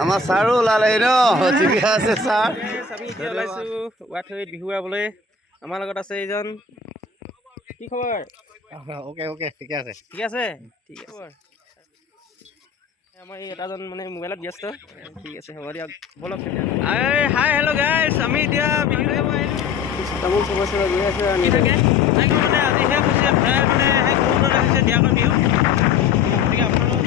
আমাৰ ছাৰো ওলালে ন ঠিকে আছে ছাৰ আমি এতিয়া ওলাইছোঁ ৱাথৈত বিহু গাবলৈ আমাৰ লগত আছে এইজন কি খবৰ অ'কে ঠিকে আছে ঠিক আছে ঠিক আছে আমাৰ এই এটাজন মানে মোবাইলত ব্যস্ত ঠিক আছে হ'ব দিয়ক বলক তেতিয়া হাই হেল্ল' গাইছ আমি এতিয়া বিহু গাব আহিলোঁ তামোল চবৰে গৈ আছোঁ আৰু থাকে মানে আজিহে কৈছে প্ৰায় মানে সেই গুৰুত্ব ৰাখিছে দিয়াকৈ বিহু গতিকে আপোনালোক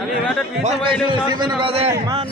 আমি ইমানটোত বিহু চাব আহিলোঁ ইমান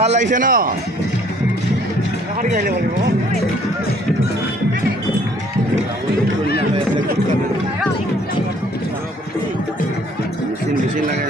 ভাল লাগিছে ন মেচিন লাগে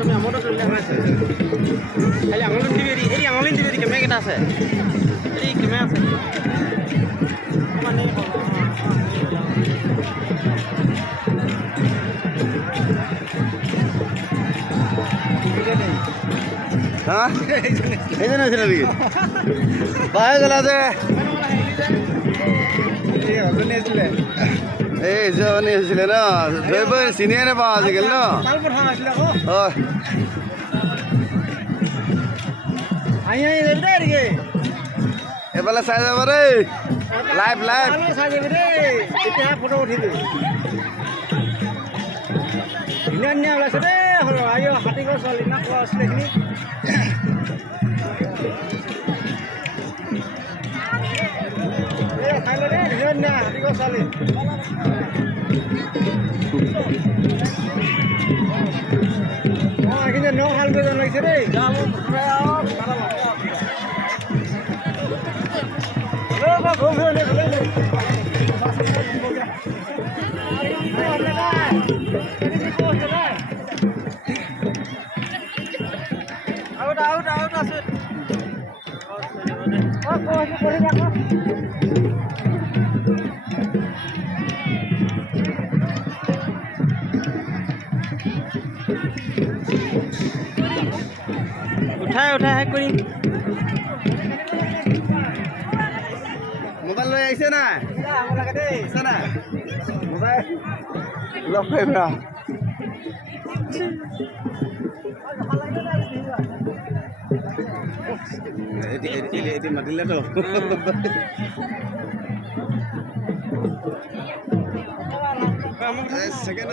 তুমি আমোদত খালি আঙুলি দিবি এই আঙুলি দিবি কেমেৰা কেইটা আছে এই কেমেৰা আছে হা সেইজনে হৈছিলে নেকি পাই গ'লা যে এই জনী হৈছিলে ন ধৰিব চিনিয়ে নাপাওঁ আজিকালি ন হয় এইফালে চাই যাব দেই লাইভ লাইভ ফটো উঠিলো ধুনীয়া ধুনীয়া ওলাইছে দেই আইঅ হাতী গছ ছোৱালী না কোৱা আছিলে এইখিনি খাই লৈ দেই ধুনীয়া ধুনীয়া হাতী গছ ছোৱালী এইখিনি ন ভাল কৰি লাগিছে দেই out আছে উঠাই হেক কৰি মোবাইল লৈ আহিছে না আছে না মোবাইল লগ কৰিবা এতিয়া মাতিলেতো ছেকেণ্ড